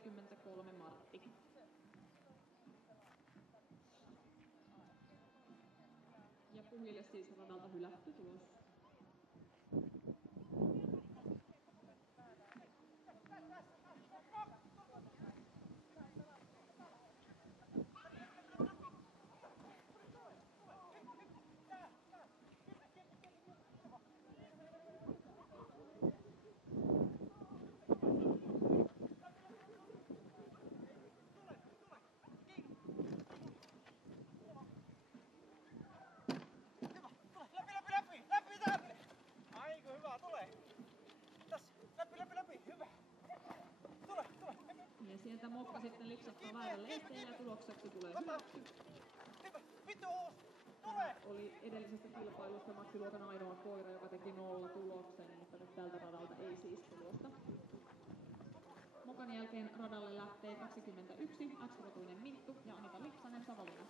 23 Martti. Ja Puhille siis radalta hylätty tulos. Ja sieltä Mokka sitten lipsattaa väärälle eteen ja tulokseksi tulee hylätty. Tämä oli edellisestä kilpailusta maksiluokan ainoa koira, joka teki 0 tuloksen, mutta nyt tältä radalta ei siis tulosta. Mokan jälkeen radalle lähtee 21 X-rotuinen Minttu ja Anita Lipsanen Savonlinna.